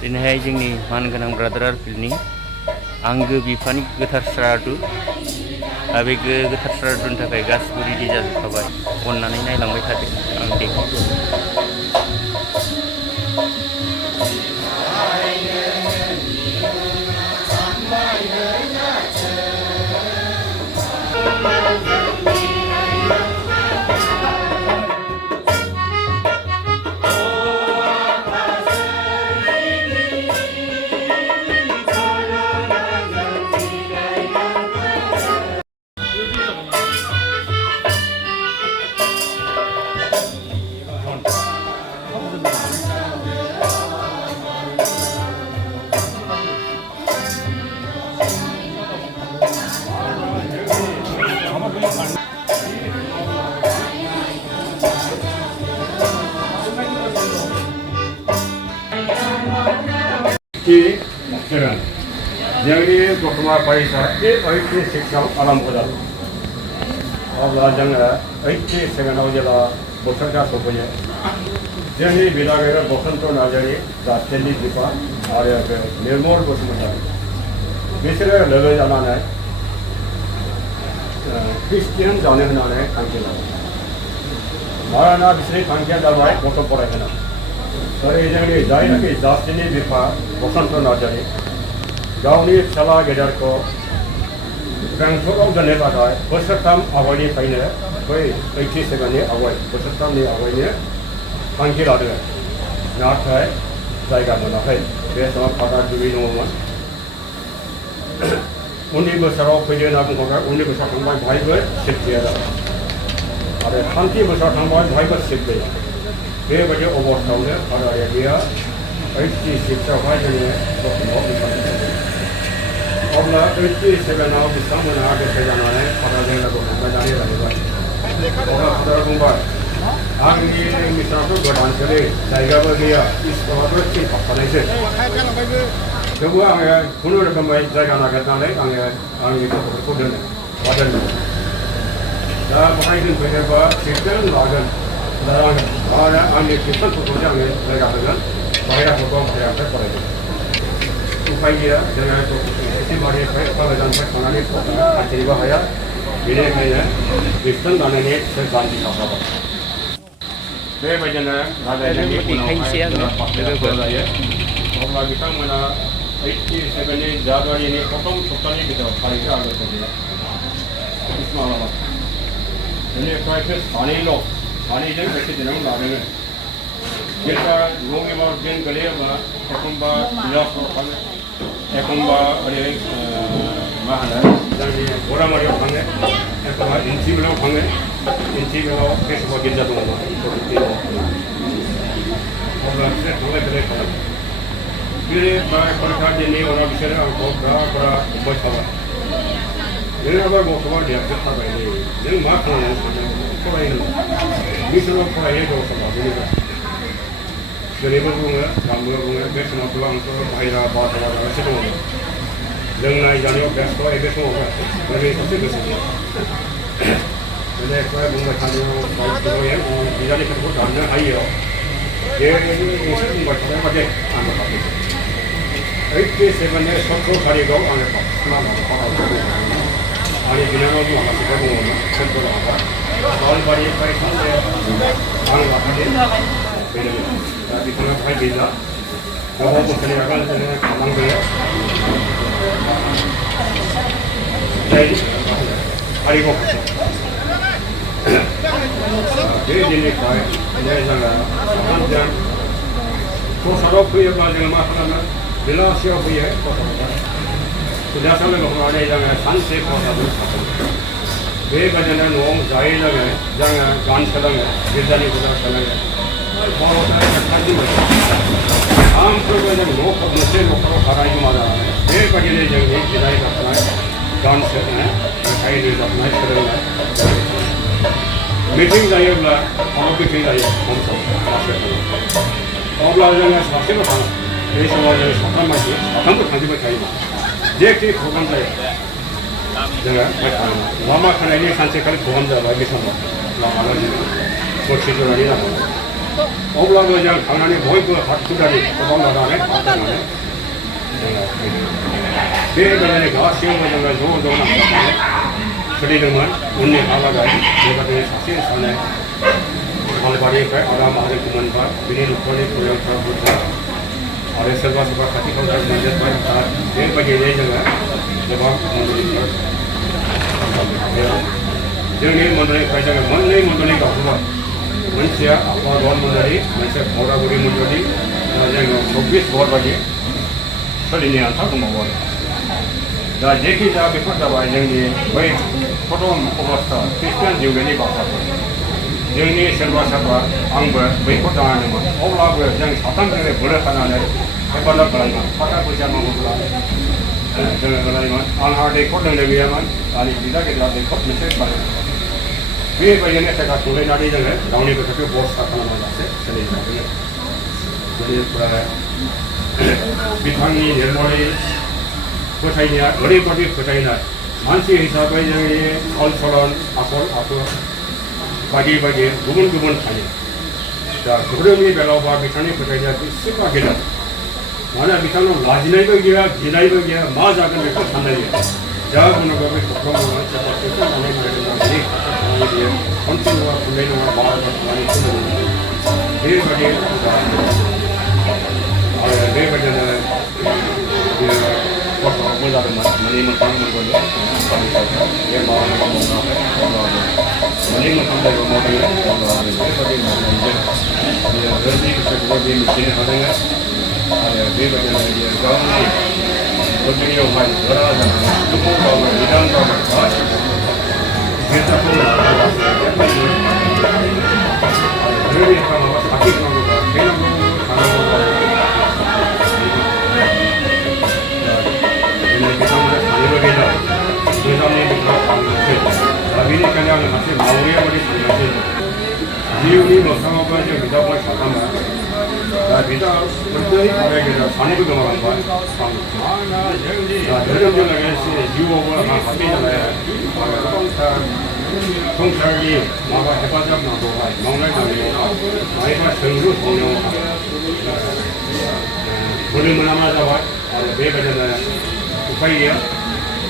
दिनैहाय जोंनि मानगोनां ब्रादार फिल्डनि आंगो बिफानि गोथार सारादु बे गोथार सारादुनि थाखाय गासिबो रेडि जाजोबखाबाय। अननानै नायलांबाय थादो आं देखायगोन। जोंनि दतमा फरायसा 86आव आराम्भ जादों। अब्ला जोङो 87आव जेब्ला बोथोरा सफैयो जोंनि बिदागिरि बसन्त नार्जारि जाथिनि बिफा आरो निर्मल बसुमतारी बिसोरो लोगो जानानै ख्रिस्टियान जानो होननानै थांखि लादों। मानोना बिसोरनि थांखिया जाबाय गथ' फरायहोनाय। जोंनि जायनाखि जाथिनि बिफा बसन्त नार्जारि गावनि फिसाला गेदेरखौ बेंटलाव दोननो थाखाय बोसोरथाम आवगायनिफ्रायनो बै 87नि बोसोरथामनि आवगायनो थांखि लादों। नाथाय जायगा मोनाखै। बे समाव फादार दुबि दङमोन। उननि बोसोराव फैदो होनना बुंहरबाय। उननि बोसोराव थांबाय बेहायबो सिट गैया जाबाय आरो थामथि बोसोराव थांबाय बेहायबो सिट गैया। बेबायदि अबस्थायावनो फादार एलिया 86आवहाय जोङो दतमायाव ओंखारदों। अब्ला 87आव बिथांमोनहा गोसो जानानै फादारजों लोगो हमलायनानै लाहैबाय। अब्ला फादारा बुंबाय आंनि मिसनाथ' गोदानसोलै जायगाबो गैया स्कुलाबो थिन हाबखानायसो। थेवबो आङो खुनुरोखोमै जायगा नागिरनानै आङो आंनि गथ'फोरखौ दोनो दोनदों। दा बेहाय दोनफैनोबा ख्रिस्टियान लागोन। दा आरो आंनि ख्रिस्टियानफोरखौसो आङो जायगा होगोन। बाहेराफोरखौ बाहेरानिफ्राय फरायगोन। उफाय गैया जोङो एसेबारिनिफ्राय गोजाननिफ्राय थांनानै हान्थिनोबो हाया। बेनिखायनो ख्रिस्टियान जानायनि गान्धि थाखाबाय। बेबायदिनो रायज्लायनायनि उनावहाय जायो। अब्ला बिथांमोना 87नि जानुवारिनि प्रथम सप्तानि गेजेराव थारिखआ आगस्त मालाबा बेनिफ्रायसो सानैजों एखे दिनाव लादों। जेब्ला रबिबार दिन गोलैयोब्ला एखनबा बिलासआव थाङो, एखनबा ओरै मा होनो जोंनि बरामारियाव थाङो, एखनबा इन्थिबिलाव थाङो। इन्थिबिलाव केशबा गिर्जा दङमोन। अब्ला बिसोर थांलाय फैलाय खालामो। बे फरिखा दिननि उनाव बिसोरो आंखौ बुंबाय थाबाय नोंनाबा गथ'आ देरजोबथारबायलै नों मा खालामनो सानदों फरायनो बिसोरबो फरायनो दरखार बेनिफ्राय दिनैबो बुङो गाबो बुङो। बे समावथ' आंथ' बाहेरा बारहावा जागासिनो दङमोन। लोंनाय जानायाव बेस्थ' बे समावहाय ओरै सासे गोसो गैया। बेनिफ्राय बुंबाय थानायाव बिजाबफोरखौ दाननो हायो। बे नोंसोर बुंबाय थानाय बादि आङो हाबैसै 87नि 17 थारिखआव आङो आंनि बिनानाव माखासेफ्रा दङमोन सेन्ट्रेल हाबाय दालबारिनिफ्राय सासे आं लाफादों फैदोंमोन। दा बिथाङा बेहाय गैला। गोबाव बोसोरनि आगोल जोङो थालांदों। कारिगाव फारसे बे दिननिफ्राय जोङो प्रसादाव फैयोब्ला जोङो मा खालामो बेलासियाव फैयो प्रसादाव लोगो हमनानै जोङो सानसे प्रसादजों थागोन। बेबायदिनो न'आव जायै लोङै जोङो गान सोलोङो गिर्जानि फुजा सोलोङो। सानफ्रोमबो जों मोनसे न'खराव थानाय जमा जानानै बेबायदिनो जोंनि बिदाय गाबनाय गान सोलोंनाय मेथाइ रोजाबनाय सोलोंनाय मिटिं जायोब्ला मिटिं जायो सम सम अब्ला जोङो सासेल' थाङो। बे समाव जोङो साथाम मानसि साथामबो थांजोबबाय थायोमोन। जेखि प्रग्राम जायो जोङो लामा खानायनि सानसेखालि प्रग्राम जाबाय। बे समाव लामा गरसे जरानि नामाव अब्लाबो जों थांनानै बयबो हाथुदारि गोबां लानानै हाथुनानै जोङो बेबायदिनो गासैबो जोङो ज' नांथाबनानै सोलिदोंमोन उननि हालागै बेबायदिनो सासे सानै मालबारिनिफ्राय आराम माहाजोनखौ मोनबाय बिनि न'खरनि फरियालफ्रा बुरजा आरो सोरबा सोरबा खाथि खालायाव मोनजोब्बाय बेबायदिनो जोङो गोबां मन्दिरफोर जोंनि मन्दिरनिफ्राय जोङो मोननै मन्दिर गाखोबाय मोनसेया आफागन मन्दिर मोनसे भरागुरि मन्दिर जोङो 24 भर बायदि सोलिनो आन्था दंबावो आरो दा जेखि जाया बेफोर जाबाय जोंनि बै प्रथम अबस्था ख्रिस्टियान जिउनि बाथ्राफोर जोंनि सोरबा सोरबा आंबो बैखौ जानांदोंमोन अब्लाबो जों साथामजों बोलो खानानै हेफाजाब खालामोन थाखा फैसा नांगौब्ला जोङो होलायोमोन आंहा दैखर लोंनो गैयामोन आंनि बिदा गेदेरा दैखर मोनसे बानायनाय बेबायदिनो थाखा थुलायनानै जोङो गावनि गथ'खौ बरसा खालामालासे सोलिलांदों बेनिफ्राय बिथांनि निर्मलि फोथायनाया ओरैबायदि फोथायनाय मानसि हिसाबै जोंनि चाल चलन आखल आखु बायदि बायदि गुबुन गुबुन थायो दा धोरोमनि बेलायावबा बिथांनि फोथायनाया बेसेबा गेदेर मानोना बिथांनाव लाजिनायबो गैया गिनायबो गैया मा जागोन बेखौ साननाय गैया जा बुङोब्ला बे खस्थ' मावनानै सोरबा बेखौ मावनाय बिनि खामानि बियो खनसे नङा खननै नङा बार खामानि सोलोङो बेबायदि आरो बेबायदिनो बियो खस्थ'आवबो जादोंमोन मोननै मोनथाम मोनबोदों बे मावनाय मावनानै मोननै मोनथाम जायगायाव मावदों बेबायदि मावनायजों बियो धोरोमनि गोसोखौबो बे मिथिनो हादों आरो बेबायदिनो बियो गावनि गोदोनियावहाय गोरा जानानै गोबाव गावनो निदान गावनो गासिबो गिर्जाखौ धोरोमनि माबा साखि नांगौबा बे नांगौ थानांगौबा दिनै बिथांमोना सानैबो गैला गोजामनि बिथाङा थांनोसै दा बेनिखायनो आङो सासे मावरिया बायदि सानगासिनो जिउनि मोखाङावबो जों बिदाफोर साथामा दा बिदा उन्दै आरो गेदेर सानैबो गोमालांबाय दा धोरोमजों लोगोसे जिउआवबो आंहा खाथि जानाय आरो गोबांथार संसारनि माबा हेफाजाब नांगौहाय मावनाय दांनायाव मायबा सोंलु सोंनायावहाय बोलो मोनामा जाबाय आरो बेबायदिनो उफाय गैया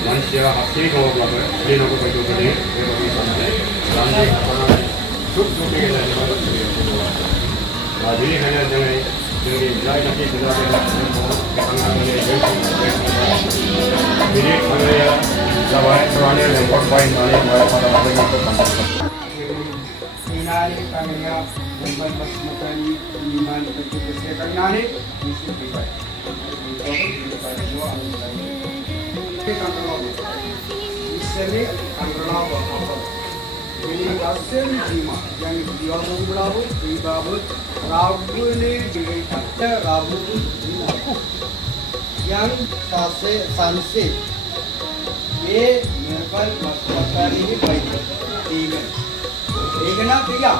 मानसिया हारसिङै दङब्लाबो सोलिनांगौ बायदि गोलैयो बेबायदि साननानै रानजि खालामनानै सुख दुखनि गेजेरजों दा बेनिखायनो जोङो जोंनि जायनाखि बिदा बिनि थांनाया जाबाय पुरानि लेंहरबाय होननानै मायापादा जोंखौ खालामदों Membuat masyarakat iman betul kesehatan nari mesti dibuat. Ini antara apa? Ini hasil jima yang dia membawa ibabu rabu ini dikata rabu yang sanse ये निर्भर मसला ही भाई ठीक है ना भैया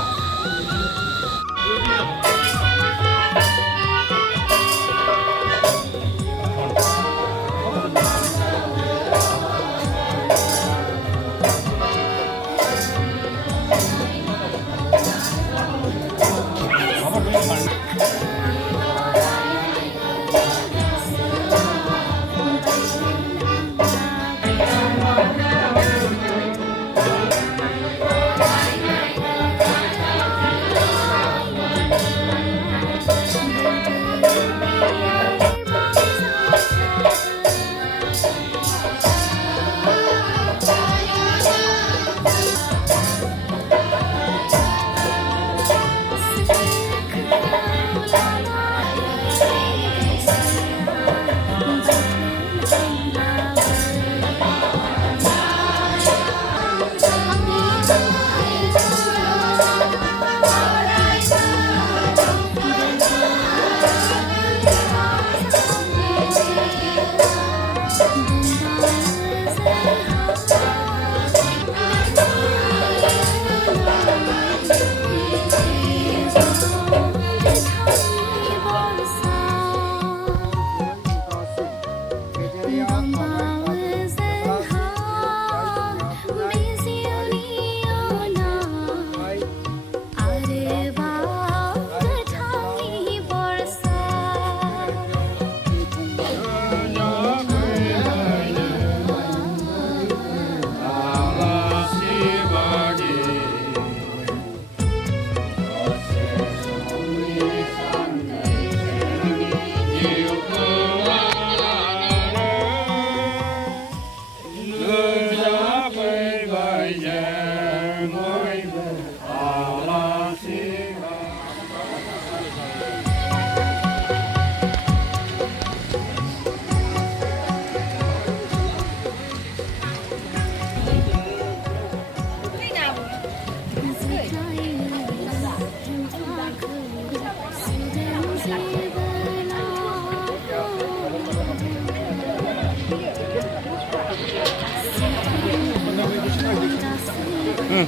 อืม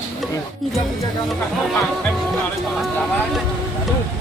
Jangan